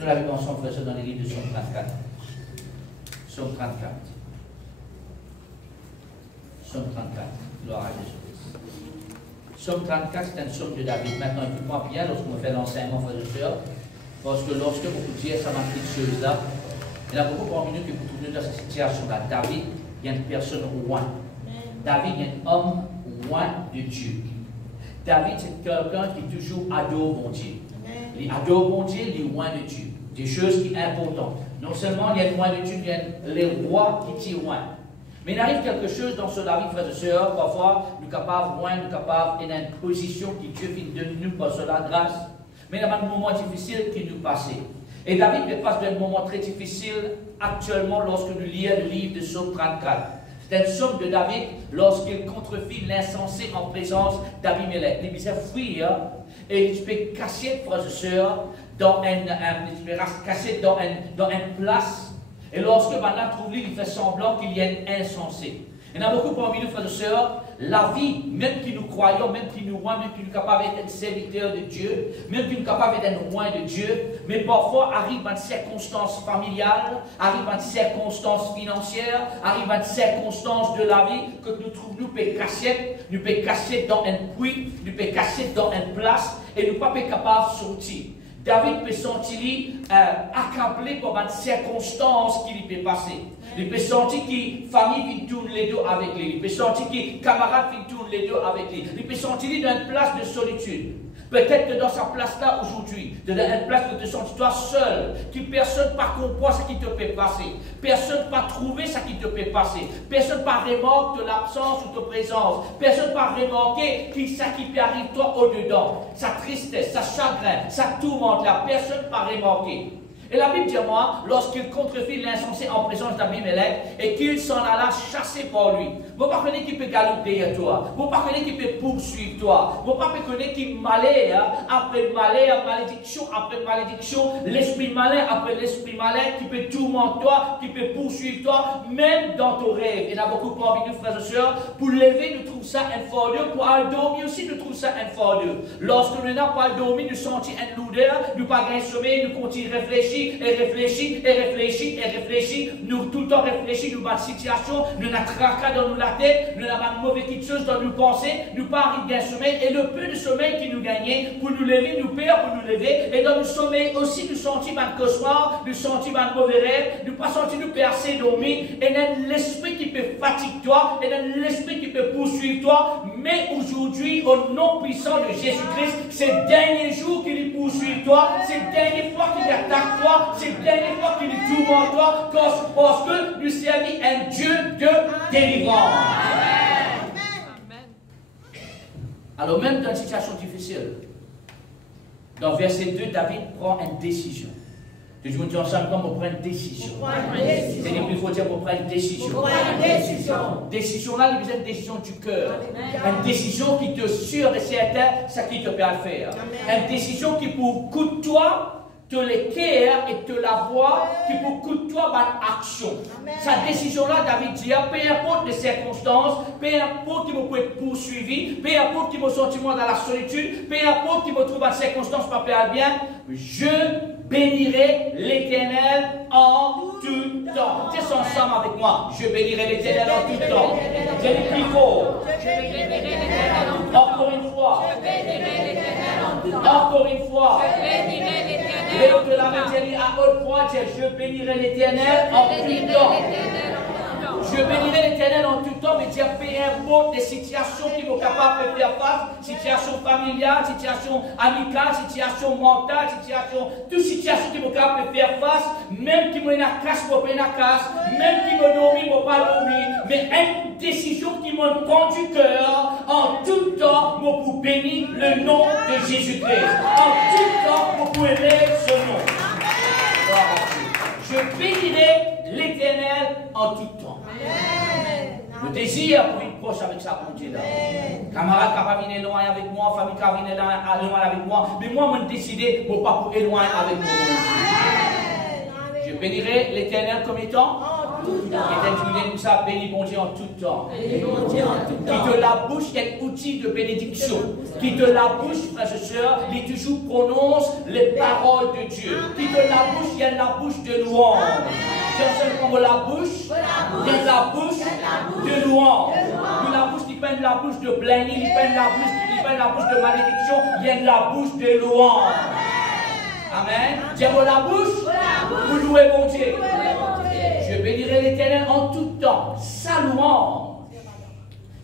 Nous l'avons ensemble, frère, dans les livres de Psaume 34. Psaume 34. Psaume 34. Gloire à Jésus. Psaume 34, c'est un psaume de David. Maintenant, écoute-moi bien lorsqu'on fait l'enseignement, frères et sœurs, parce que lorsque beaucoup disent ça m'a pris de choses-là, il y en a beaucoup parmi nous qui vous trouvez dans cette situation-là. David, il y a une personne loin. David, il y a un homme loin de Dieu. David, c'est quelqu'un qui toujours adore mon Dieu. Il adore mon Dieu, il est loin de Dieu. Des choses qui sont importantes. Non seulement il est loin de Dieu, il y a les rois qui tirent loin. Mais il arrive quelque chose dans ce David, frères et sœurs, parfois, nous sommes capables loin, nous sommes capables dans une position que Dieu fait de nous par cela grâce. Mais il y a un moment difficile qui nous passe. Et David passe d'un moment très difficile actuellement lorsque nous lisons le livre de Psaume 34. C'est un psaume de David lorsqu'il contrefie l'insensé en présence d'Abimelech. Il peut fuir et il peut cacher, frères et sœurs, dans une place. Et lorsque maintenant trouve il fait semblant qu'il y a un insensé. Il y en a beaucoup parmi nous, frères et sœurs, la vie, même qui nous croyons, même qui nous voient, même qui nous sommes capables d'être serviteurs de Dieu, même qui nous sommes capables d'être loin de Dieu, mais parfois arrive à une circonstance familiale, arrive à une circonstance financière, arrive à une circonstance de la vie que nous trouvons, nous pouvons casser dans un puits, nous pouvons casser dans une place, et nous ne sommes pas capables de sortir. David peut sentir accablé par une circonstance qui lui peut passer. Il peut sentir que famille qui tourne les deux avec lui. Il peut sentir que camarades qui tournent les deux avec lui. Il peut sentir dans une place de solitude. Peut-être que dans sa place-là aujourd'hui, dans une place où tu te sens toi seul, que personne ne comprend ce qui te peut passer. Personne ne va trouver ce qui te peut passer. Personne ne va remarquer de l'absence ou de présence. Personne ne va remarquer ce qui peut arriver toi au-dedans. Sa tristesse, sa chagrin, sa tourmente là, personne ne va remarquer. Et la Bible dit à moi, lorsqu'il contrefit l'insensé en présence d'Abimelech et qu'il s'en alla chasser par lui. Vous ne connaissez qui peut galoper derrière toi. Vous ne connaissez qui peut poursuivre toi. Vous ne connaissez qui malheur après malheur, malédiction après malédiction, l'esprit malin après l'esprit malin qui peut tourmenter toi, qui peut poursuivre toi, même dans ton rêve. Il y en a beaucoup parmi nous, frères et sœurs, pour lever, nous trouvons ça un fardeau, pour aller dormir aussi, nous trouvons ça un fardeau. Lorsque nous n'avons pas dormi, nous sentons une lourdeur, nous pas gagner sommeil, nous continuons à réfléchir. Et réfléchir, et réfléchir, et réfléchir. Nous tout le temps réfléchir, nous avons une situation, nous avons un tracas dans la tête, nous avons une mauvaise chose dans nos pensées, nous pas arriver à sommeil, et le peu de sommeil qui nous gagnait, pour nous lever, nous perd pour nous lever, et dans le sommeil aussi, nous sentons un cauchemar, nous sentons un mauvais rêve, nous pas sentir nous percer, dormir, et dans l'esprit qui peut fatiguer toi, et dans l'esprit qui peut poursuivre toi, mais aujourd'hui, au nom puissant de Jésus-Christ, c'est le dernier jour qui lui poursuit toi, c'est le dernier fois qu'il attaque toi, c'est la dernière fois qu'il est tourmente toi, parce que nous servons un Dieu de délivrance. Alors même dans une situation difficile, dans verset 2, David prend une décision. Je vous dis ensemble comment on prend une décision. C'est-à-dire qu'il faut dire qu'on prend une décision. Décision là, il y a une décision du cœur. Une décision qui te sûre et certain ce qui te peut faire. Une décision qui pour coup de toi, te l'équerre et te la voix qui pour coup de toi va action. Sa décision-là, David dit, peu importe les circonstances, peu importe qu'il me peut être poursuivi, peu importe qu'il me sentiment dans la solitude, peu importe qu'il me trouve en circonstances pas faire bien, je bénirai l'Éternel en tout temps. Dis ensemble avec moi. Je bénirai l'Éternel en tout temps. Je dis plus fort. Encore une fois. Encore une fois. Léo de la médecine à haute voix, je bénirai l'Éternel en tout temps. Je bénirai l'Éternel en tout temps, mais Dieu fait un mot des situations qui vont capables de faire face, situation familiale, situation amicale, situation mentale, toute situation qui vont capables de faire face, même qui me casse pour pas casse, même qui me dormit pour pas dormir, mais une décision qui me prend du cœur, en tout temps, pour bénir le nom de Jésus-Christ. En tout temps, vous pouvez lire ce nom. Je bénirai l'Éternel en tout temps. Le désir pour être proche avec sa bonté là. Camarade qui va venir loin avec moi, famille qui va venir loin avec moi, mais moi, je décidé pour pas pour éloigner avec moi. Je bénirai l'Éternel comme étant Et nous a béni, bon Dieu, en tout temps. Qui de la bouche est outil de bénédiction. Qui de la bouche, frères et sœurs, il toujours prononce les paroles de Dieu. Qui de la bouche, il y a la bouche de louange. Comme la bouche, il y a la bouche de louange. La bouche qui peine la bouche de plaigner, il peine la bouche de malédiction, il y a la bouche de louange. Amen. J'aime la bouche pour louer mon Dieu. Je bénirai l'Éternel en tout temps. Sa louange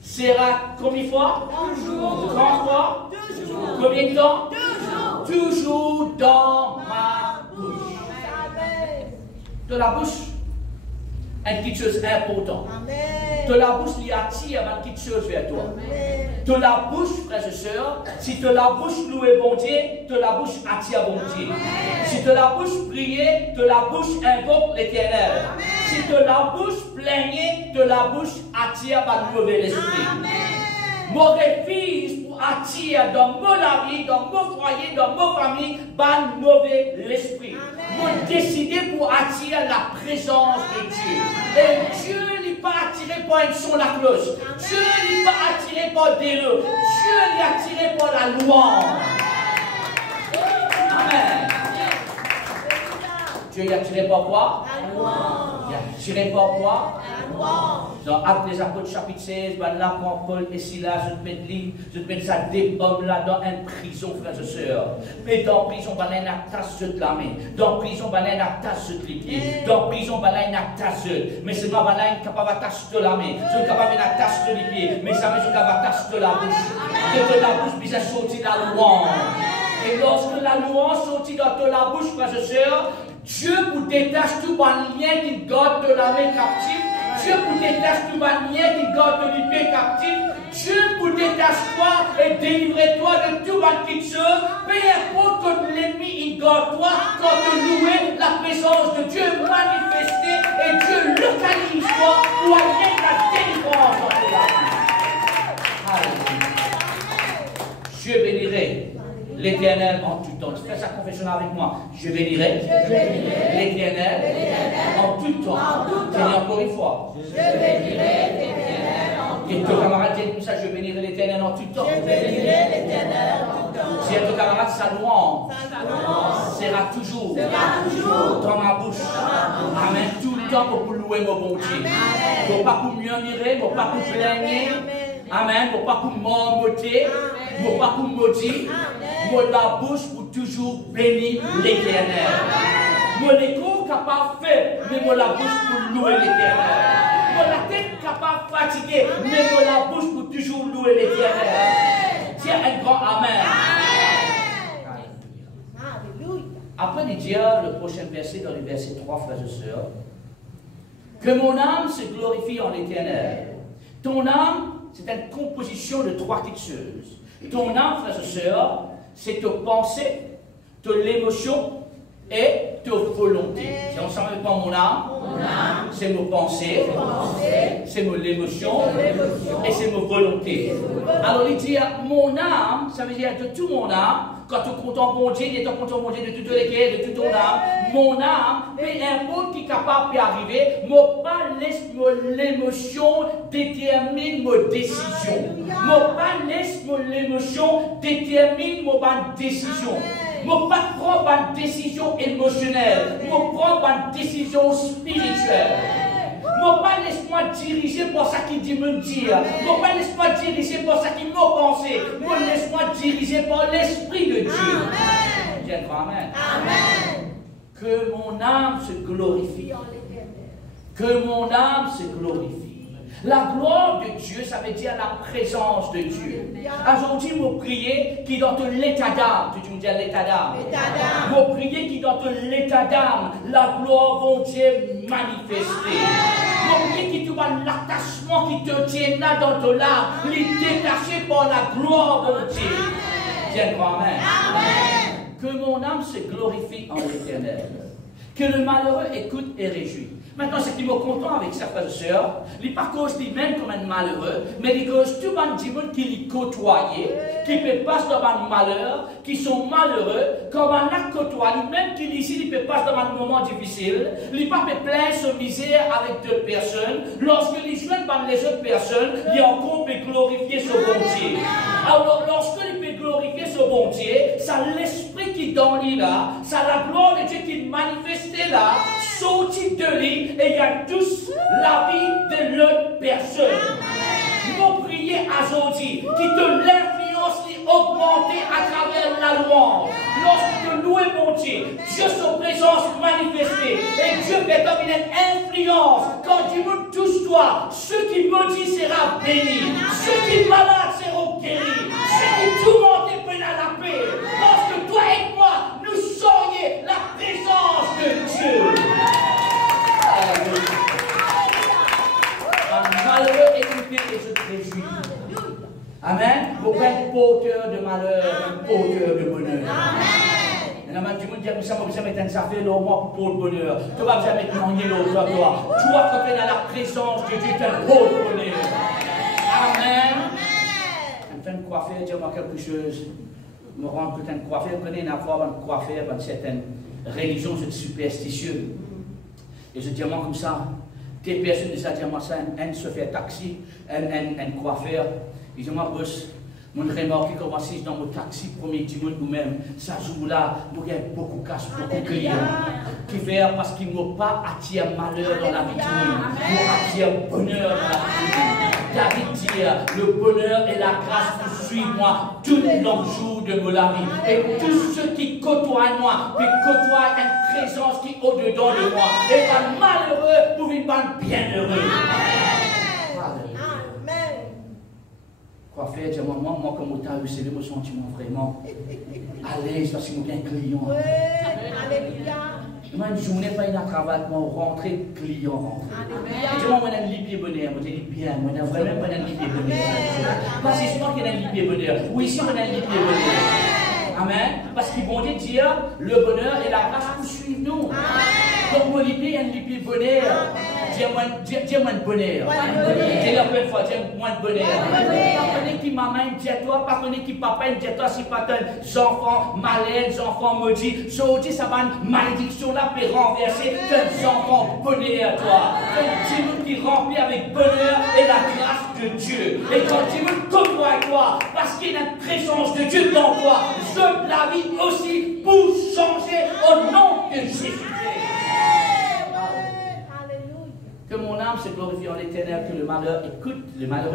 sera combien de fois? Toujours. 30 fois? Toujours. Combien de temps? Toujours. Toujours dans ma bouche. De la bouche, une petite chose importante. De la bouche, il attire une petite chose vers toi. De la bouche, frères et sœurs, si de la bouche louer bon Dieu, de la bouche attire bon Dieu. Si de la bouche prier, de la bouche invoque l'Éternel. Si de la bouche plaignez, de la bouche attire par le mauvais esprit. Mon refuse pour attirer dans mon vie, dans mon foyer, dans mon famille, par le mauvais l'esprit. Mon décider pour attirer la présence de Dieu. Et Dieu n'est pas attiré par une son la cloche. Dieu n'est pas attiré par des lots. Dieu est attiré par la louange. Amen. Dieu est attiré par quoi? La louange. Il est attiré par quoi? La louange. Dans Actes des Apôtres chapitre 16, ben là, quand Paul et Silas, je te mets ça des hommes là dans une prison, frères et sœurs. Mais dans la prison, ben là, une tasse de la main. Dans la prison, ben là, une tasse de les pieds. Dans la prison, ben là, une tasse de. Mais c'est moi, ben là, une capable de tasse de la main. Je suis capable de tasse de les pieds. Mais ça, je suis capable de tasse de la bouche. De la bouche, puis ça sortit la louange. Et lorsque la louange sortit dans la bouche, frères et sœurs, Dieu vous détache tout par lien qui garde de la main captive. Dieu vous détache tout par lien qui garde de l'épée captive. Dieu vous détache toi et délivre toi de tout mal qui chose. Peu importe que l'ennemi il garde toi, quand de louer la présence de Dieu manifestée et Dieu localise toi pour aller la délivrance dans ta vie. Je bénirai l'Éternel en tout temps. Fais sa confession avec moi. Je bénirai l'Éternel en tout temps. Seigneur, encore une fois. Je bénirai l'Éternel en tout temps. Et ton camarade dit comme ça, je bénirai l'Éternel en tout temps. Je bénirai l'Éternel en tout temps. Si ton camarade, sa louange sera toujours dans ma bouche. Amen. Tout le temps pour louer mon bon Dieu. Pour pas pour murmurer, pour pas pour plaigner. Amen. Pour pas pour m'embotter. Pour pas pour maudire. Moi la bouche pour toujours bénir l'Éternel. Moi l'écho capable de faire, mais moi la bouche pour louer l'Éternel. Moi la tête capable de fatiguer, mais moi la bouche pour toujours louer l'Éternel. Tiens un grand Amen. Après de dire le prochain verset dans le verset 3, frères et sœurs, que mon âme se glorifie en l'Éternel. Ton âme, c'est une composition de trois petites choses. Ton âme, frères et sœurs, c'est ta pensée, ta l'émotion et ta volonté. C'est ensemble avec moi, mon âme, c'est mon pensée, c'est mon l'émotion et c'est mon volonté. Alors il dit, mon âme, ça veut dire de tout mon âme. Quand tu comptes mon Dieu, tu comptes mon Dieu de toute l'équerre, de toute ton âme. Mon âme, peu importe qui est capable d'arriver, mon pas laisse l'émotion détermine ma décision. Mon pas laisse l'émotion détermine ma décision. Mon pas prendre une décision émotionnelle. Mon prendre une décision spirituelle. Mon pas laisse-moi diriger pour ça qu'il dit me dire. Mon pas laisse-moi diriger pour ça qu'il m'a pensé. Mon laisse-moi diriger par l'Esprit de Dieu. Amen. Amen. Amen. Que mon âme se glorifie. Que mon âme se glorifie. La gloire de Dieu, ça veut dire la présence de Dieu. Aujourd'hui, vous priez qui est dans l'état d'âme. Tu me dis l'état d'âme. Vous priez qui est dans l'état d'âme. La gloire de Dieu manifestée. Vous priez qui trouve l'attachement qui te tient là dans ton âme. Il est détaché par la gloire de Dieu. Tiens, Amen. Que mon âme se glorifie en l'Éternel. Que le malheureux écoute et réjouit. Maintenant, ce qui me content avec sa frère et sœur, il pas cause lui-même comme un malheureux, mais il cause tout le monde qui l'y côtoyait, qui peut passer dans un malheur, qui sont malheureux, comme on a côtoyé, même qui ici, il peut passer dans un moment difficile, il pas peut plaindre sa misère avec d'autres personnes, lorsque il joue dans les autres personnes, il encore peut glorifier son bon Dieu. Alors, lorsque il peut glorifier son bon Dieu, ça l'esprit qui dans lui là, ça la gloire de Dieu qui manifestait là, sorti de lui, et il y a tous la vie de l'autre personne. Nous prions aujourd'hui, qui te l'influence augmenter à travers la louange. Lorsque tu loues mon Dieu, Dieu son présence manifestée, et Dieu fait comme une influence. Quand Dieu me touche toi, ceux qui maudits seront bénis, ceux qui malades seront guéris, ceux qui tourmentés prennent à la paix. Lorsque toi et moi, nous soyons la présence de Dieu. Un malheureux écouté et je te réjouis. Amen. Vous êtes porteur de malheur, porteur de bonheur. Amen. Et maintenant, tu me dis que ça va vous mettre un affaire au moins pour le bonheur. Tu vas vous mettre un nier l'autre à toi. Toi, quand tu es dans la présence de Dieu, tu es un beau bonheur. Amen. Enfin, une coiffeur, dis-moi quelque chose. Je me rends compte qu'une coiffeur, connaît une affaire, une coiffeur, une certaine religion, c'est superstitieux. Et je dis moi comme ça, des personnes disent à moi ça, un se fait taxi, un coiffeur. Ils disent moi, boss, mon remarqué comment si dans mon taxi, premier dimanche ou même, ça joue là, nous avons beaucoup de casse, beaucoup de clients. Qui fait parce qu'ils n'ont pas attiré malheur dans la vie du monde, ils attirent bonheur dans la vie du monde. David dit, le bonheur et la grâce vous suivent moi tout le long jour de ma vie. Et tous ceux qui côtoient moi, qui côtoient une présence qui est au-dedans de moi. Et pas malheureux pour vivre bienheureux. Quoi faire, dis-moi, moi, comme on t'a recevé mon sentiment vraiment à l'aise parce que j'ai un client. Alléluia. Moi, une journée, pas une travail, moi, rentrer, client rentrer. Dis-moi, moi, un lipier bonheur, moi, je dis bien, moi, vraiment, pas un lipier bonheur. Parce que c'est moi qui ai un lipier bonheur. Oui, ici, on a un lipier bonheur. Amen. Parce qu'ils vont dire, le bonheur et la grâce poursuivent nous. Donc, mon lipier, un lipier bonheur. Dis-moi un bonheur. Dis-le une fois, dis-moi un bonheur. Pas connaître qui maman dit à toi, pas connaître qui papa dit à toi, si pas tes enfants malades, enfants maudits. Aujourd'hui, ça va une malédiction là pour renverser tes enfants bonheur à toi. Quand tu qui remplit avec bonheur et la grâce de Dieu. Et quand tu me côtoies avec toi, parce qu'il y a une présence de Dieu dans toi, je la vie aussi pour changer au nom de Jésus. Que mon âme se glorifie en l'Éternel, que le malheureux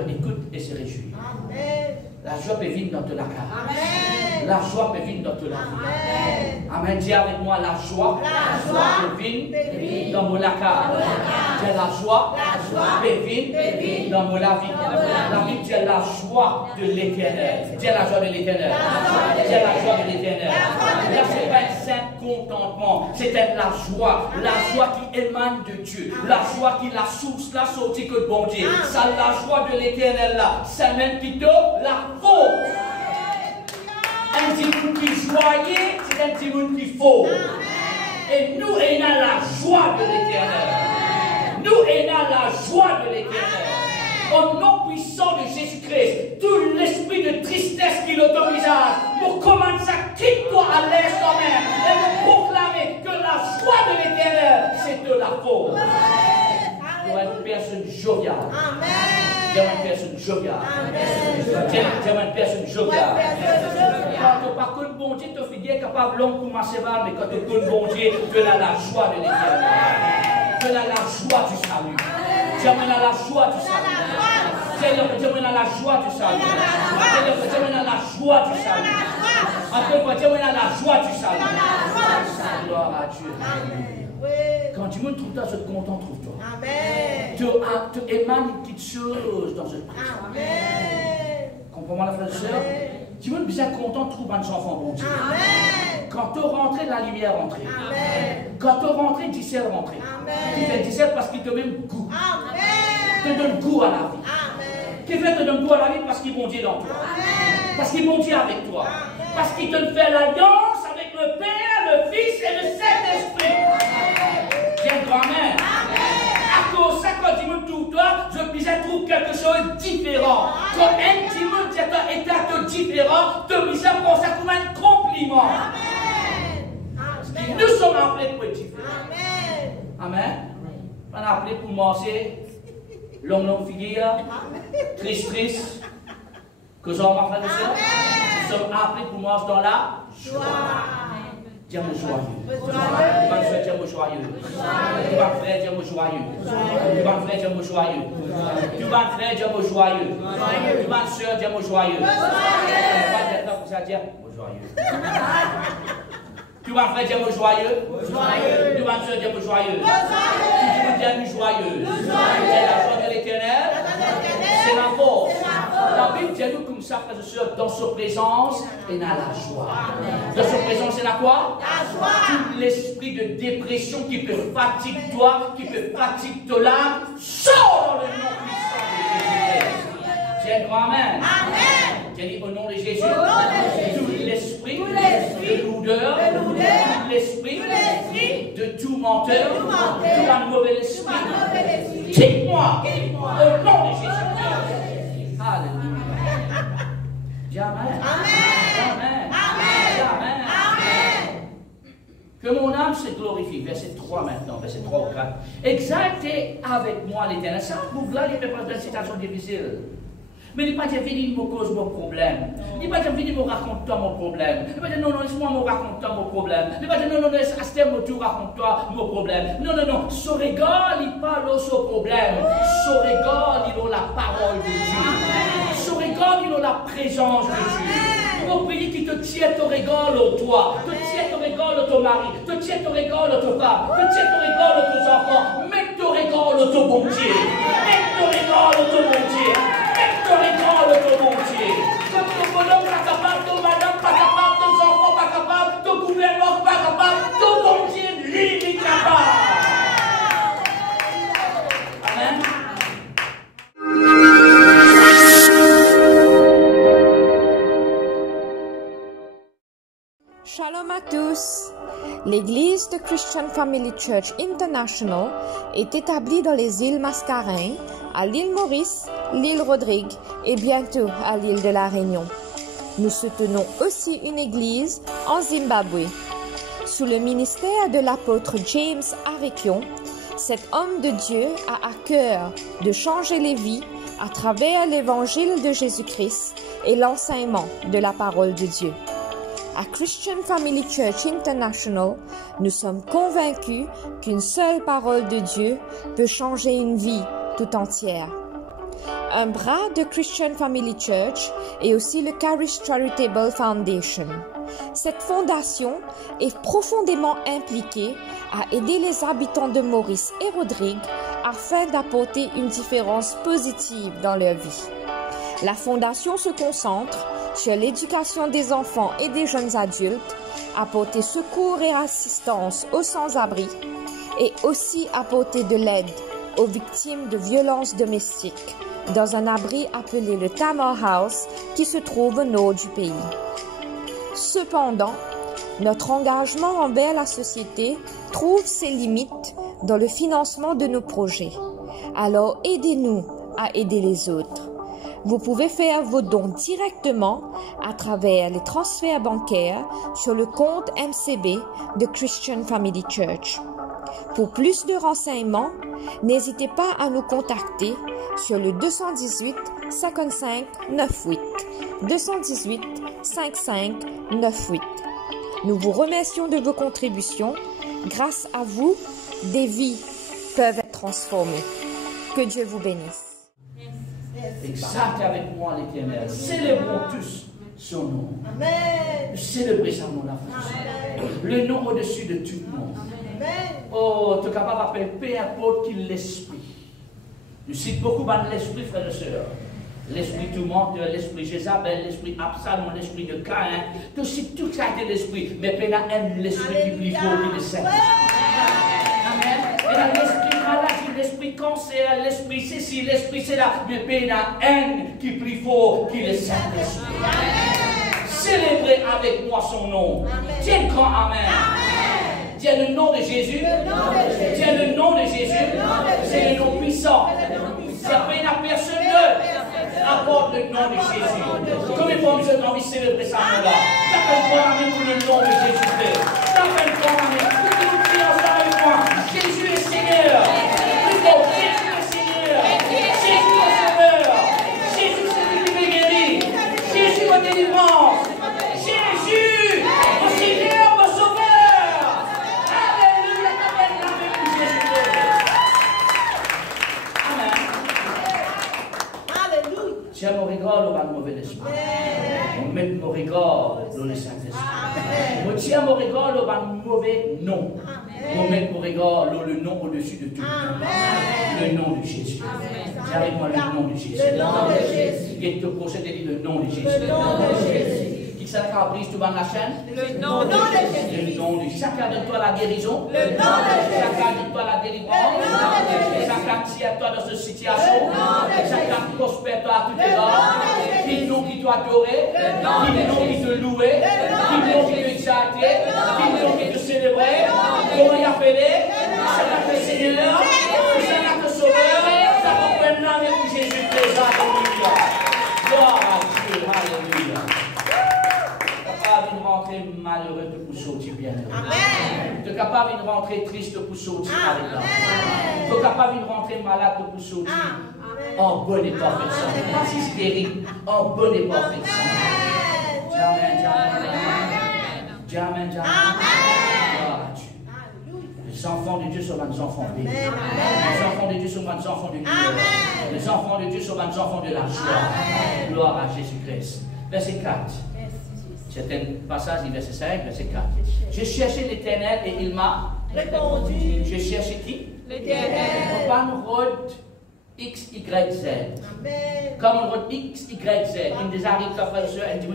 écoute et se réjouit. Amen. La joie peut venir dans ton lacar. Amen. La joie peut venir dans ton lacar. Amen. Amen. Dis avec moi la joie peut venir dans mon lacar. Dis la joie peut venir dans mon la vie. La vie, dis la joie de l'Éternel. Dis la joie de l'Éternel. Dis la joie de l'Éternel. Là, ce n'est pas un simple contentement, c'est la joie qui émane de Dieu, la joie qui la source, la sortie que bon Dieu. Ça, la joie de l'Éternel là, c'est même qui donne la faute. Un petit monde qui joyeux, c'est un petit monde qui faux. Et nous, on a la joie de l'Éternel. Nous, on a la joie de l'Éternel. Au nom puissant de Jésus-Christ, tout l'esprit de tristesse qui l'autorise, nous commençons à quitter toi à l'aise quand même et nous proclamer que la joie de l'Éternel, c'est de la faute. Tu es une personne joviale. Tu es une personne joviale. Tu es une personne joviale. Quand tu parles de bon Dieu, tu es capable de pour commencer mal, mais quand tu es bon Dieu, tu as la joie de l'Éternel. Tu as la joie du salut. Tu as la joie du salut. Seigneur, que Dieu me donne la joie du salut. Seigneur, que Dieu me donne la joie du salut. Encore que Dieu me donne la joie du salut. Gloire à Dieu. Quand tu me trouves toi, je te content, trouve-toi. Tu émanes une petite chose dans cette présence. Comprends-moi la frère et sœur? Tu me bien content, trouve un enfant bon Dieu. Quand tu rentres, la lumière rentre. Quand tu rentres, le ciel rentre. Tu fais le ciel parce qu'il te donne goût. Te donne goût à la vie. Qui fait te donne goût à la vie parce qu'il bondit dans toi. Parce qu'il bondit avec toi. Parce qu'il te fait l'alliance avec le Père, le Fils et le Saint-Esprit. quelque chose de différent. Quand un petit monde est acte différent, de ça prend ça comme un compliment. Nous sommes appelés pour être différents. Amen. On est appelés pour manger long figure, triste, que j'en m'en frère de soeur. Nous sommes appelés pour manger dans la joie. Dieu-moi joyeux. Tu vas faire Dieu-moi joyeux. Tu vas faire Dieu-moi joyeux. Tu vas faire Dieu-moi joyeux. Tu vas faire Dieu-moi joyeux. Tu vas faire Dieu-moi joyeux. Tu vas faire Dieu-moi joyeux. Tu vas faire Dieu-moi joyeux. Tu vas faire Dieu-moi joyeux. Tu vas Dieu-moi joyeux. C'est la joie de l'Éternel. C'est la force. La Bible dit nous comme ça, frères et sœurs, dans sa présence, il y a la joie. Dans sa présence, il y a quoi? La joie. Tout l'esprit de dépression qui peut fatiguer toi, qui peut fatiguer ton âme, sort dans le nom puissant de Jésus. J'ai un grand amen. Amen. J'ai dit au nom de Jésus. Tout l'esprit de lourdeur, tout l'esprit de tout menteur, tout un mauvais esprit. Quitte-moi au nom de Jésus. Alléluia. Amen. Amen. Amen. Amen. Que mon âme se glorifie. Verset 3 maintenant, verset 3 ou 4. Exaltez avec moi l'Éternel. Ça, vous là, il n'est pas dans une situation difficile. Mais il n'est pas dit venir me cause mon problème. Il n'est pas dit venir me raconter mon problème. Il n'est pas dit non, non, laisse-moi me raconter mon problème. Il n'est pas dit non, non, laisse Astère me tout raconte-toi mon problème. Non, non, non. Son regard, il parle de son problème. Son regard, il a la parole de Dieu. Son regard, il a la présence de Dieu. Il faut prier qu'il te tienne ton regard au toi. Te tienne ton regard au ton mari. Te tienne ton regard au ton femme. Te tienne ton regard au tes enfants. Mets ton regard au ton bon Dieu. Mets ton regard au ton bon Dieu. Ton regard de ton Dieu. Comme ton bonhomme pas capable, ton madame pas capable, ton enfant pas capable, ton gouvernement pas capable, ton bon Dieu, lui, il est capable. Amen. Shalom à tous. L'église de Christian Family Church International est établie dans les îles Mascareignes, à l'île Maurice, l'île Rodrigue et bientôt à l'île de la Réunion. Nous soutenons aussi une église en Zimbabwe. Sous le ministère de l'apôtre James Arikion, cet homme de Dieu a à cœur de changer les vies à travers l'évangile de Jésus-Christ et l'enseignement de la parole de Dieu. À Christian Family Church International, nous sommes convaincus qu'une seule parole de Dieu peut changer une vie tout entière. Un bras de Christian Family Church est aussi le Charis Charitable Foundation. Cette fondation est profondément impliquée à aider les habitants de Maurice et Rodrigue afin d'apporter une différence positive dans leur vie. La fondation se concentre sur l'éducation des enfants et des jeunes adultes, apporter secours et assistance aux sans-abri et aussi apporter de l'aide aux victimes de violences domestiques dans un abri appelé le Tamar House qui se trouve au nord du pays. Cependant, notre engagement envers la société trouve ses limites dans le financement de nos projets. Alors aidez-nous à aider les autres. Vous pouvez faire vos dons directement à travers les transferts bancaires sur le compte MCB de Christian Family Church. Pour plus de renseignements, n'hésitez pas à nous contacter sur le 218 55 98 218 55 98. Nous vous remercions de vos contributions. Grâce à vous, des vies peuvent être transformées. Que Dieu vous bénisse. Exaltez avec moi l'Éternel. Célébrons tous son nom. Amen. Célébrez son nom, la France. Le nom au-dessus de tout nom. Oh, tu es capable d'appeler peu importe qui l'esprit. Nous citons beaucoup de l'esprit, frères et sœurs. L'esprit tourmenteur, l'esprit Jézabel, l'esprit Absalom, l'esprit de Caïn. Tu cites tout ça de l'esprit. Mais il y a l'esprit qui est plus fort que le Saint-Esprit. Amen. Il y a l'esprit maladie, l'esprit cancer, l'esprit ceci, l'esprit cela. Mais il y a un qui est plus fort que le Saint-Esprit. Célébrez avec moi son nom. Dis un grand Amen. Dis le nom de Jésus. Dis le nom de Jésus. C'est le nom puissant. Servez à personne d'autre. Apporte le nom de Jésus. Comme les pommes, j'ai envie de célébrer ça là. Ça fait une fois pour le nom de Jésus-Christ. Ça fait une fois pour avec moi. Jésus est Seigneur. Jésus est Seigneur. Jésus est Sauveur. Jésus c'est lui qui me guérit. Jésus est délivrance. Jésus, mon Seigneur, mon Sauveur. Alléluia, t'appelles la même pour Jésus-Christ. Amen. Alléluia. Tiens mon regard au mauvais esprit. On met mon regard dans le Saint-Esprit. On tient mon regard au mauvais nom. On met mon regard dans le nom au-dessus de tout. Le nom de Jésus. Dis avec moi le nom de Jésus. Le nom de Jésus. Et te procède et dit le nom de Jésus. Le nom de Jésus. Qui s'est prise tout dans la chaîne? Le nom de Jésus. Le nom de Jésus. Chacun de toi la guérison. Le nom de Jésus. Chacun de toi la délivrance. Le nom de Jésus. Chacun qui est toi dans cette situation. Le nom de Jésus. Chacun qui prospère toi à tout Le égard. nom de Jésus. Qui nous qui doit adorer. Le nom de Qui nous qui te louer. Le nom Qui de nous qui Jésus. te exalter. Le nom Qui de nous qui Jésus. te célébrer. Le nom de Comment y Jésus. appeler? Le nom C'est de notre Jésus. Seigneur. C'est notre Sauveur. Ça va pour un nom pour Jésus-Christ. Alléluia. Gloire à Dieu. Alléluia. Capable de rentrer malheureux pour sortir bien. Amen. Tu es capable de rentrer triste pour sortir avec Amen. Tu es capable de rentrer malade pour sortir en bonne et parfaite santé. Pas si stérile, en bonne et parfaite santé. Amen, amen, amen. Gloire à Dieu. Les enfants de Dieu sont des enfants bénis. Les enfants de Dieu sont des enfants de lumière. Les enfants de Dieu sont des enfants de la joie. Gloire à Jésus-Christ. Verset 4. C'est un passage du verset 5, verset 4. J'ai cherché l'Éternel et il m'a répondu. J'ai cherché qui? L'Éternel. Comme road X, Y, Z. Amen. Comme road X, Y, Z. Il des arrive ta frère et soeur, du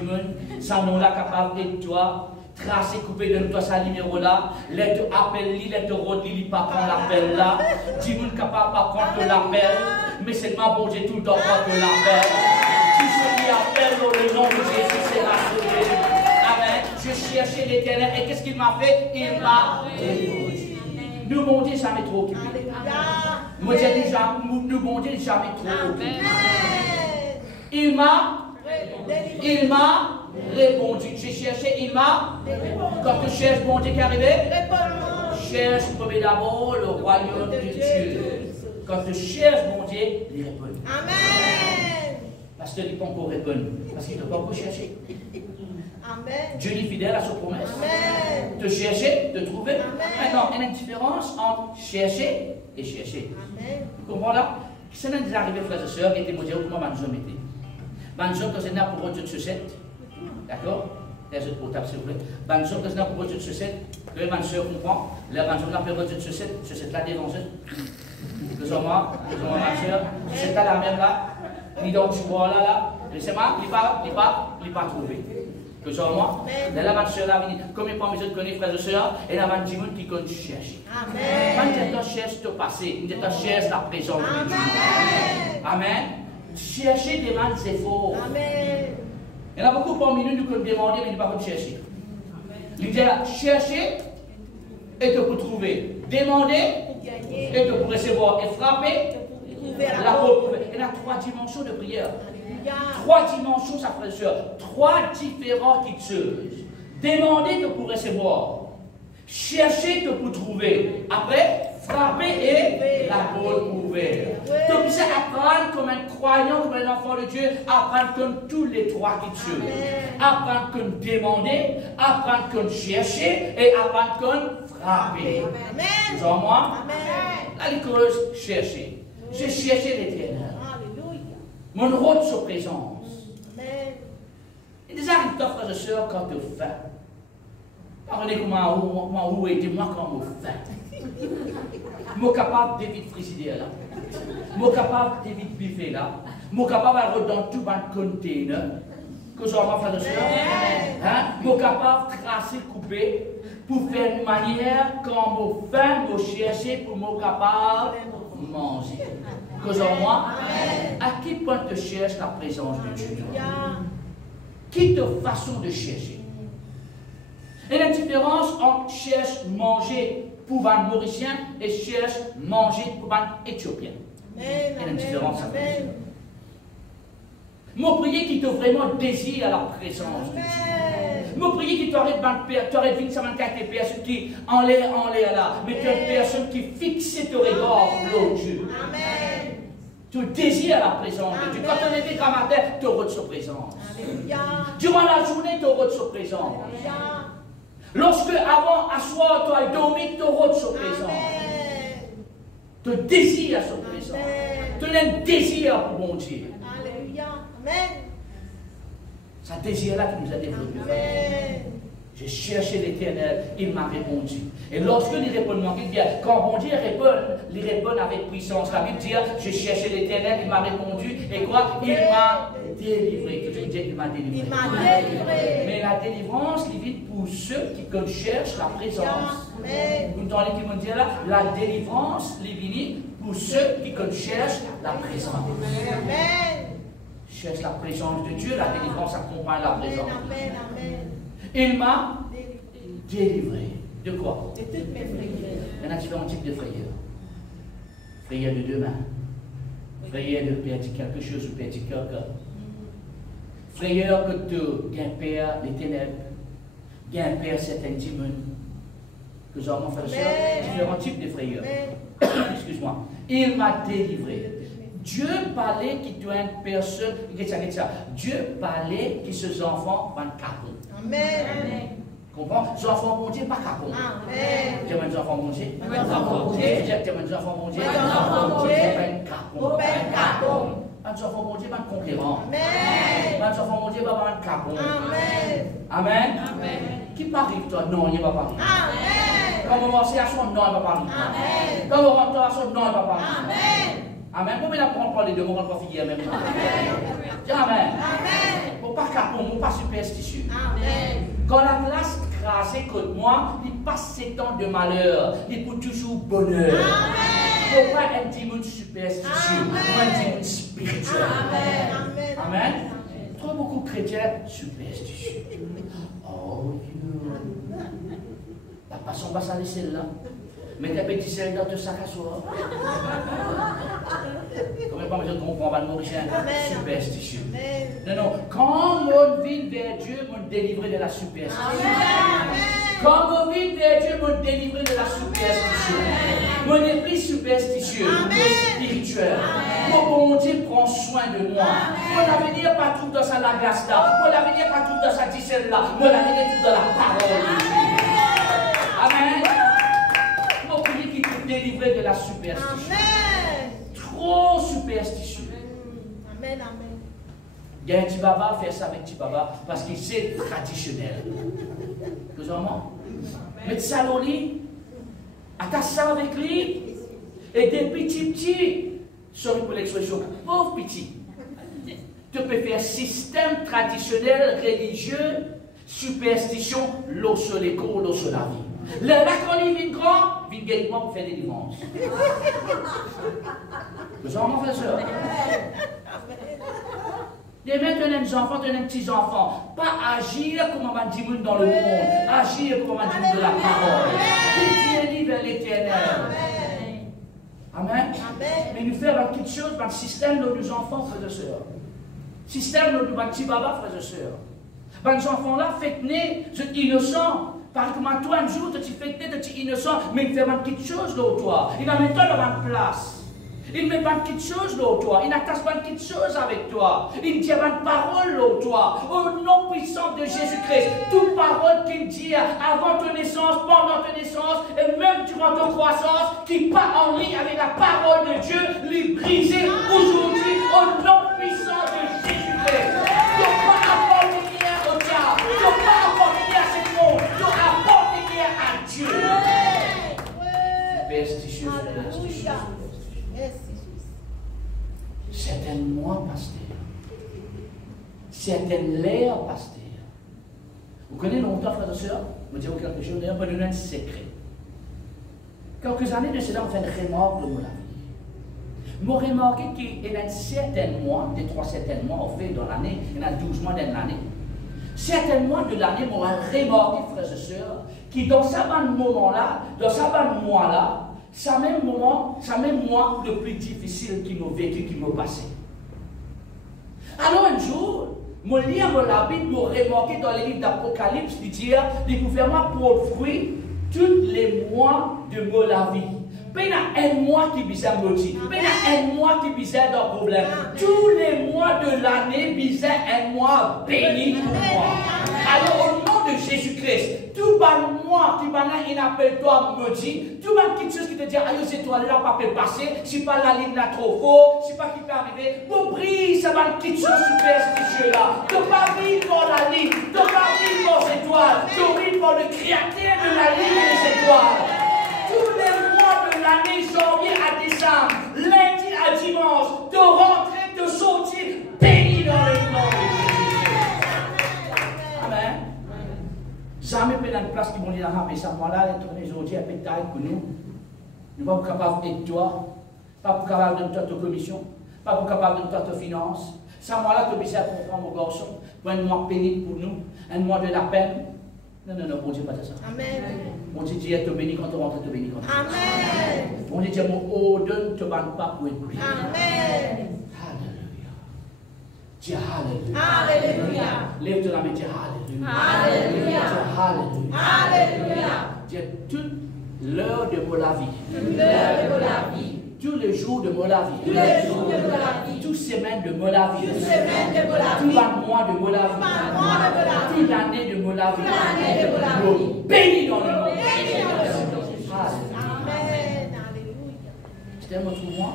monde, sans nom là capable de toi. Tracé, coupé de toi sa numéro là. L'aide appel, l'aide road, il pas prendre l'appel là. Du monde capable pas prendre l'appel. Mais seulement bon Dieu tout le temps prendre l'appel. Tout ce qui appelle dans le nom de Jésus, c'est la sauvé. Amen. Je cherchais l'Éternel et qu'est-ce qu'il m'a fait? Il m'a répondu. Nous, mon Dieu, jamais trop occupé. Nous, mon Dieu, jamais trop occupé. Il m'a répondu. J'ai cherché, il m'a. Quand tu cherches, mon Dieu, qui est arrivé? Cherche premier d'abord le royaume de Dieu. Quand tu cherches, mon Dieu, il répond. Amen. Pasteur dit pas encore répondre, parce qu'il ne doit pas encore chercher. Amen. Dieu est fidèle à sa promesse. Amen. De chercher, de trouver. Amen. Maintenant, il y a une différence entre chercher et chercher. Amen. Vous comprenez là? C'est l'un des arrivés, frères et sœurs, qui était modèle comment Banjom était. Banjom, quand c'est là pour votre sucette. D'accord? Les autres portables, s'il vous plaît. Banjom, quand c'est là pour votre sucette. Que ma soeur comprend. La Banjom, là, pour votre sucette là, devant eux. Que ce soit moi, ma soeur. C'est là, la même là. Il donc, tu vois là. Laissez-moi, il pas trouvé. Que ce soit moi. La ma soeur là, comme il prend mes autres connaître, frères et sœurs, et la ma dit qui compte chercher. Amen. Quand tu cherches le passé, tu cherches la présence de Dieu. Amen. Amen. Chercher demande ses efforts. Amen. Il y en a beaucoup parmi nous qui nous demander, mais ils ne peuvent pas chercher. Il dit chercher et te pour trouver. Demander et te pour recevoir. Et frapper, la porte ouverte. Il y a 3 dimensions de prière. 3 dimensions, ça frère et sœur. 3 différentes choses. Demander te pour recevoir. Chercher te pour trouver. Après, frapper et la porte ouverte. Donc, tu sais, apprendre comme un croyant, comme un enfant de Dieu, apprendre comme tous les 3 choses. Apprendre comme demander, apprendre comme chercher et apprendre comme frapper. Amen. Vous en moi? Amen. La liqueuse, chercher. J'ai cherché l'Éternel. Alléluia. Mon route sur présence. Amen. Et des arrives, frères et sœurs, quand tu as faim. Parlez-moi où aidez-moi quand je faim. Je suis capable d'éviter frigidaire là. Je suis capable d'éviter buffet là. Je suis capable de dans tout un container. Que ce soit ma frère et sœur. Je suis capable de tracer, couper. Pour faire une manière, quand je faim, je chercher pour me capable de manger. Que ce soit moi. À quel point tu cherches la présence de Dieu? Quelle façon de chercher? Il y a une différence entre cherche manger pour un Mauricien et cherche manger pour un Éthiopien. Il y a une différence. Mon prier qui te vraiment désire à la présence de Dieu. Mon prier qui t'arrête de venir sur tes personnes qui en l'air là, mais tu es une personne qui fixe ton regard sur Dieu. Amen. Tu désires la présence de Dieu. Quand tu es levé comme matin, tu auras de sa présence. Alléluia. Durant la journée, tu auras de sa présence. Alléluia. Lorsque avant, à soir, tu as dormi, tu auras de sa présence. Amen. Tu désires sa présence. Tu as un désir pour mon Dieu. Alléluia. Amen. C'est un désir-là qui nous a développé. Amen. J'ai cherché l'Éternel, il m'a répondu. Et lorsque il répond, bien, quand mon Dieu répond, il répond avec puissance. La Bible dit, j'ai cherché l'Éternel, il m'a répondu. Et quoi? Il m'a délivré. Tu dis, il m'a délivré. Il m'a délivré. Mais la délivrance, il vit pour ceux qui cherchent la présence. Amen. Vous entendez qui me dit là? La délivrance, il vit pour ceux qui cherchent la présence. Amen. Cherche la présence de Dieu, la délivrance accompagne la présence. Amen. Amen. Il m'a délivré. De quoi? De toutes mes frayeurs. Il y a différents types de frayeurs. Frayeur de demain. Frayeur de perdre quelque chose ou perdre quelqu'un. Frayeur que tu perds les ténèbres. Perds certaines démons. Que nous avons fait ça. Différents types de frayeurs. Excuse-moi. Il m'a délivré. Dieu parlait qui doit une personne. Dieu parlait qui ses enfants vont capon. Amen. Comprends? Les enfants bon Dieu, pas capon. Amen. Tu as des enfants bon Dieu? Tu as des enfants bon Dieu. Tu as des enfants bon Dieu? Tu as des enfants bon Dieu. Pas une capon. Pas un capon. Les enfants bon Dieu, pas un conquérant. Amen. Les enfants bon Dieu, pas un capon. Amen. Amen. Amen. Qui parie toi? Non, il ne va pas parler. Amen. Quand on va à son non, il ne va pas parler. Amen. Quand on rentre à son non, il ne va pas parler. Amen. Amen. Pourquoi il apprend pas les deux mots, on ne va pas finir même temps. Dis Amen. Amen. Pour pas capon, pour pas superstitieux. Amen. Quand la classe crasée contre moi, il passe 7 ans de malheur, il pour toujours bonheur. Amen. Pourquoi un démon superstitieux, ou un démon spirituel? Amen. Amen. Trop beaucoup de chrétiens superstitieux. Oh, you. La passion va s'aller celle-là. Mets tes petits sels dans ton sac à soir. Comment pas me comprendre, va le mauricien? Superstitieux. Non, non. Quand mon vie vers Dieu m'a délivré de la superstition. Quand mon vie vers Dieu m'a délivré de la superstition. Mon esprit superstitieux, spirituel. Mon bon Dieu prend soin de moi. Mon avenir pas tout dans sa lagasse là. Mon avenir pas tout dans sa ticelle là. Mon avenir tout dans la parole de Dieu. Amen. Mon prier qui te délivrer de la superstition. Amen. Trop superstitieux. Amen. Amen. Il y a un petit baba, faire ça avec petit baba, parce que c'est traditionnel. Vous avez mettre ça au lit, attache ça avec lui, et des petits, sorry pour l'expression, pauvre petit. Tu peux faire système traditionnel, religieux, superstition, l'eau sur les cours, l'eau sur la vie. Le lacronie vient grand, vient guériment pour faire des délivrance. Vous avez fait ça? Et maintenant, les enfants, les petits-enfants, pas agir comme on va dire dans le monde, agir comme on va dire de la parole. Qui tient vers l'éternel. Amen. Mais nous faire quelque chose dans le système de nos enfants, frères et sœurs. Système de nos petits babas, frères et sœurs. Les enfants-là, fait naître, sont innocents. Par exemple, toi, un jour, tu fais naître, tu es innocent, mais il fait quelque chose là, toi. Il a mis toi dans une place. Il ne met pas une petite chose là, toi. Il n'attache pas une petite chose avec toi. Il dit une parole là, toi. Au nom puissant de Jésus-Christ. Toute parole qu'il dit avant ta naissance, pendant ta naissance, et même durant ta croissance, qui part en ligne avec la parole de Dieu, les briser aujourd'hui au nom puissant de Jésus-Christ. Tu n'as pas apporté hier au diable. Tu n'as pas apporté à ce monde. Tu as apporté hier à Dieu. Superstitieux, superstitieux. Certainement, pasteur. Certaines l'air, pasteur. Vous connaissez longtemps, frères et sœurs? Je vais dire quelque chose, d'ailleurs, pas de un secret. Quelques années de cela, on fait une remarque de mon avis. Je me remarqué qu'il y a certains mois, des 3 certains mois, on fait dans l'année, il y en a 12 mois dans l'année. Certains mois de l'année, on a remarqué, frères et sœurs, qui dans ce moment-là, dans ce mois-là, c'est même moment, c'est même mois le plus difficile qui m'a vécu, qui m'a passé. Alors un jour, je lis la Bible, je remarqué dans les livres d'Apocalypse, il dit, le gouvernement pour fruit tous les mois de la vie. Il y a un mois qui bizarre maudit. Il y a un mois qui bizarre dans problème. Tous les mois de l'année, bizarre un mois béni pour moi. Alors, au nom de Jésus-Christ, tout le mois qui il appelle toi maudit, tout le quelque chose qui te dit, ah, cette étoile-là, pas peut passer, si pas la ligne là trop fort, si pas qui peut arriver, pour briller, ça va quelque chose super spécial-là. Tu ne pas vivre pour la ligne, tu ne pas vivre pour cette étoile, tu vis pour le créateur de la ligne et des étoiles. Tous les mois de l'année, janvier à décembre, lundi à dimanche, de rentrer, de sortir, béni dans le nom de Jésus. Amen. Jamais pas dans une place qui m'ont dit, ah, mais ça, moi-là, les tournées aujourd'hui, un peu de taille pour nous. Nous ne sommes pas capables d'aider toi, pas capables de donner ta commission, pas capables de donner ta finance. Ça, moi-là, tu as comprendre, mon garçon, pour un mois pénible pour nous, un mois de la peine. Non, non, non, bon Dieu, pas de ça. Amen. Bon Dieu, Dieu te bénit quand tu rentres, te bénit quand tu rentres. Amen. Bon Dieu, mon ordonne, te banne pas pour une prière. Amen. Alléluia. Dis Alléluia. Alléluia. Lève-toi la main, dis Alléluia. Alléluia. Alléluia. Alléluia. Dis toute l'heure de la vie. Toute l'heure de la vie. Tous les jours de la vie. Tous les jours de la vie. Toutes semaines de la vie. Toutes semaines de la vie. Tout un mois de la vie. Toute l'année de la vie. Toute l'année de la vie. Béni dans le nom. Amen. Alléluia. C'est un autre mois.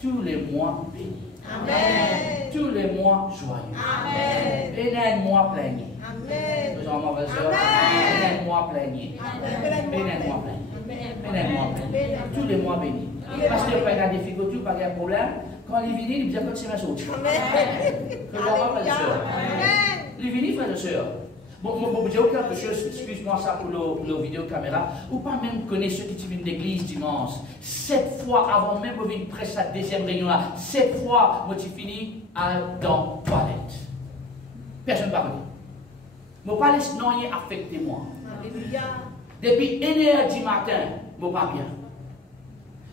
Tous les mois bénis. Amen. Tous les mois joyeux. Amen. Et un mois plaigné. Amen. Nous avons ma soeur. Et un mois plaigné. Amen. Et un mois plaigné. Tous les mois bénis. Parce qu'il n'y a pas de difficulté, pas de problème. Quand il vient, il dit que c'est ma sauce. Que j'en frère et soeur. Il vient, frère et soeur. Bon, vous dire quelque chose, excuse-moi ça pour la vidéo caméra, ou pas même connaître ceux qui viennent d'église dimanche. 7 fois avant même de venir presque la deuxième réunion là, 7 fois, moi j'ai fini dans la toilette. Personne ne parle. Mon palais non a affecté moi. Depuis 1h du matin, mon pas bien.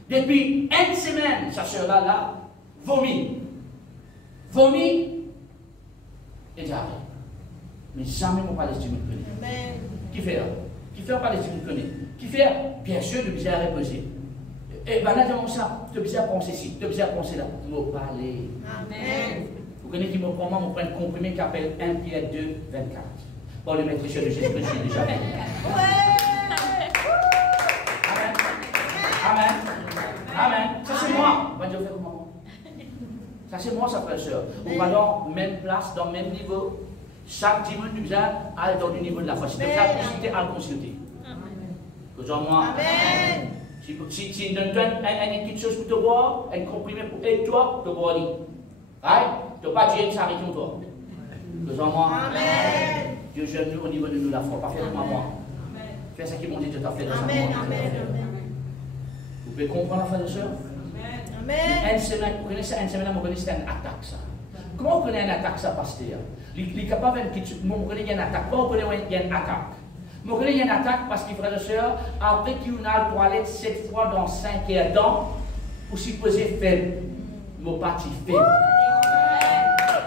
Depuis une semaine, sa soeur là, vomit. Vomit et j'arrête. Mais jamais mon Palestin me connaît. Qui fait là? Qui fait un Palestin me connaît? Qui fait? Bien sûr, de bizarre reposer. Et ben là, ça, de bizarre penser ici, de bizarre penser là. Mon parler. Amen. Vous connaissez qui me prend, moi, mon prend un comprimé qui s'appelle 1 Pierre 2, 24. Pour le mettre sur le Jésus-Christ, je suis déjà fait. Amen. Amen. Amen. Ça c'est moi. On va dire faire comment? Ça c'est moi, sa frère et soeur. On va dans la même place, dans le même niveau. Chaque dimanche, nous allons dans le niveau de la foi. Si tu as consulté, à le consulter. Que moi. Amen. Si tu donnes une petite chose pour te boire, un comprimé pour aider toi, te boire. Right? Tu n'as pas dit que ça arrive pour toi. Que moi. Amen. Dieu jeune nous au niveau de nous la foi. Pas faire comme moi. Fais ce qui m'ont dit que tu as fait dans sa mort. Vous pouvez comprendre, frère et soeur? Amen. Une semaine, vous connaissez une semaine, vous connaissez une attaque ça. Comment vous connaissez une attaque ça, pasteur? Il est capable de dire, vous connaissez une attaque. Comment vous connaissez une attaque? Vous connaissez une attaque parce que, frère et soeur, après qu'il y a une toilette 7 fois dans 5 heures temps, vous supposez faible. Mon parti faible.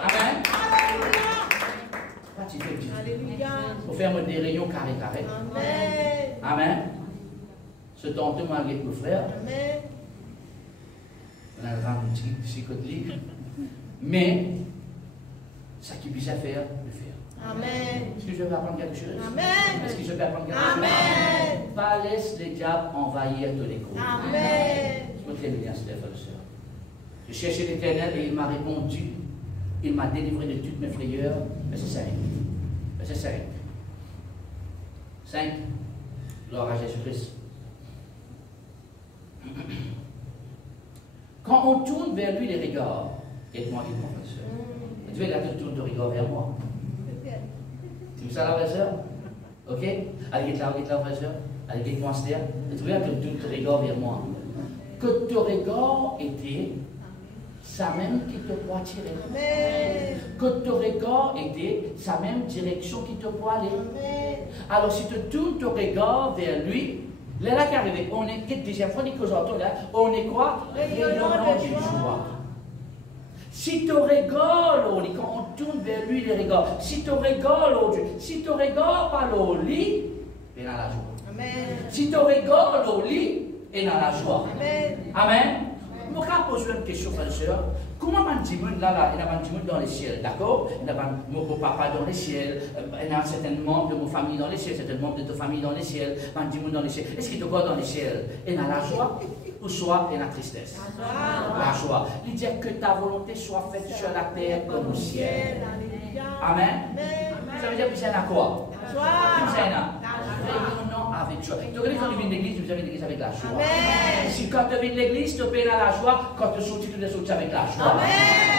Amen. Parti faible. Alléluia. Vous faites des réunions carré. Amen. Amen. Ce temps malgré mon frère. Amen. On a un grand psychotique. Mais, ce qui puisse faire, le faire. Amen. Est-ce que je vais apprendre quelque chose? Amen. Est-ce que je vais apprendre quelque chose? Amen. Pas laisse les diables envahir tous les groupes. Amen. Je peux terminer, frère et soeur. Je cherchais l'Éternel et il m'a répondu. Il m'a délivré de toutes mes frayeurs. Verset 5. Verset 5. 5. Gloire à Jésus-Christ. Quand on tourne vers lui les regards, aide-moi, frère et soeur. Tu veux que tu tournes ton regard vers moi. Tu veux ça, la frère et soeur? Ok? Allez, frère et soeur. Allez, moi, c'est-à-dire. Tu veux que tu tournes ton regard vers moi. Que ton regard était sa même qui te peut attirer. Amen. Que ton regard était sa même direction qui te peut aller. Amen. Alors si tu tournes ton regard vers lui, Là qui est arrivé, on est, deuxième fois, on est quoi? Rayonnant de joie. Si tu rigoles, quand on tourne vers lui, il rigole. Si tu rigoles, si tu rigoles pas au lit, il y a la joie. Amen. Si tu rigoles au lit, il y a la joie. Amen. Amen. Je vais poser une question, frère et sœur. Comment on dit, là, il y a un monde dans les ciels, d'accord? Il y a mon papa dans les ciels, il y a un certain membre de ma famille dans les ciels, certains membres de ta famille dans les ciels, un dit dans les ciels. Est-ce qu'il te voit dans les ciels? Il y a la joie, ou soit il y a la tristesse? La joie. Il dit que ta volonté soit faite sur la terre comme au ciel. Amen. Ça veut dire que c'est à quoi? Joie. Rayonnant avec joie. Donc, quand tu viens de l'église, vous avez une église avec la joie. Amen. Si quand tu viens de l'église, tu peux à la joie, quand tu sortis, tu sortis avec la joie. Amen.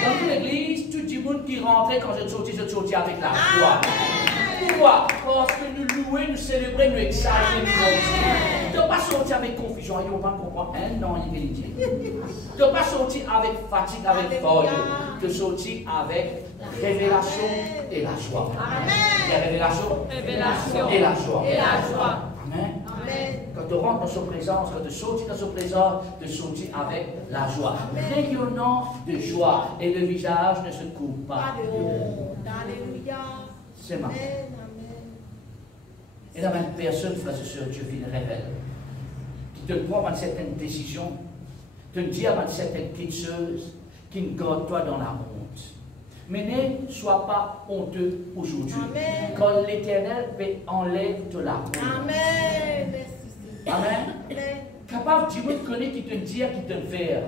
Dans l'église, tout le monde qui rentrait, quand je sortis avec la joie. Pourquoi? Parce que nous louons, nous célébrons, nous exaltons, nous glorifions. Tu ne peux pas sortir avec confusion, ils ne vont pas comprendre. Non, il est dit. Tu ne peux pas sortir avec fatigue, avec folie. Tu sortis avec révélation et la joie. Amen. La révélation et la joie. Amen. Amen. Quand tu rentres dans sa présence, quand tu sortis dans sa présence, tu sortis avec la joie. Rayonnant de joie. Et le visage ne se coupe pas. Alléluia. C'est ma. Amen. Et la même personne, frère et sœur, Dieu qui le révèle, qui te prend dans certaines décisions, te dit dans certaines petites choses, qui ne garde toi dans la honte. Mais ne sois pas honteux aujourd'hui. Amen. Quand l'Éternel enlève de la honte. Amen. Amen. Amen. Capable, Dieu te connaît qui te dit, qui te fait.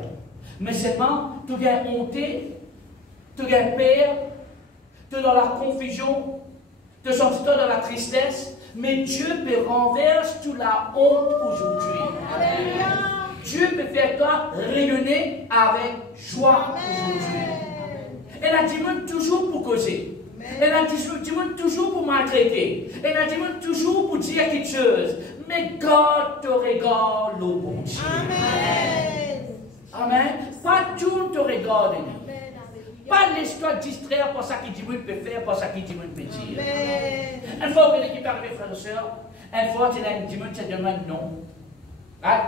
Mais seulement, tu viens honter, tu viens peur, tu es dans la confusion, tu es senti dans la tristesse, mais Dieu peut renverser toute la honte aujourd'hui. Alléluia. Dieu peut faire toi rayonner avec joie aujourd'hui. Elle a dit toujours pour causer. Elle a dit toujours pour maltraiter. Elle a dit toujours pour dire quelque chose. Mais God te regarde au bon Dieu. Amen. Amen. Pas tout te regarde. Amen. Pas l'histoire distraire pour ça qu'il dit peut faire, pour ça qu'il dit peut dire. Amen. Une fois que l'équipe est arrivée, frère et soeur, une fois tu as dit tu demandes non.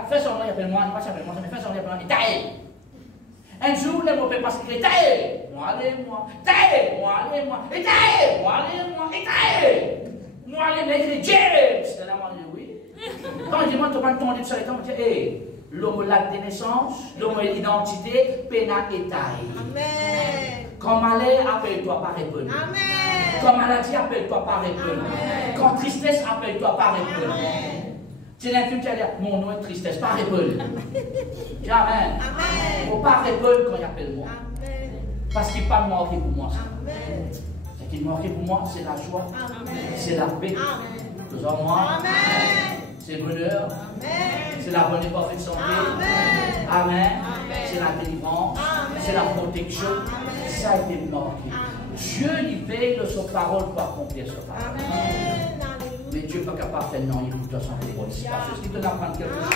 Fais son nom, appelle-moi, pas s'appelle-moi, mais fais son nom, appelle-moi, et taille. Un jour, les mots peuvent pas se crier, taille, moi, allez-moi, taille, moi, allez-moi, et taille, moi, allez-moi, et taille. Moi, allez-moi, James. Et là, moi, je dis oui. Quand je dis, moi, tu vas tomber sur les temps, je dis, hé, l'homme l'acte de naissance, l'homme l'identité, pénal et taille. Amen. Quand malheur, appelle-toi par réponse. Amen. Quand maladie, appelle-toi par réponse. Quand tristesse, appelle-toi par réponse. C'est l'infime qui a dit, mon nom est tristesse, pas répondre. Amen. Il ne faut pas répondre quand il appelle moi. Parce qu'il n'est pas marqué pour moi. Ce qui est marqué pour moi, c'est la joie, c'est la paix. Nous en moi, c'est le bonheur, c'est la bonne et parfaite santé. Amen. C'est la délivrance, c'est la protection. Ça a été marqué. Dieu lui veille de sa parole pour accomplir sa parole. Mais Dieu n'est pas capable de faire non, il faut que tu as son témoin. C'est ce qui te l'apprend quelque chose.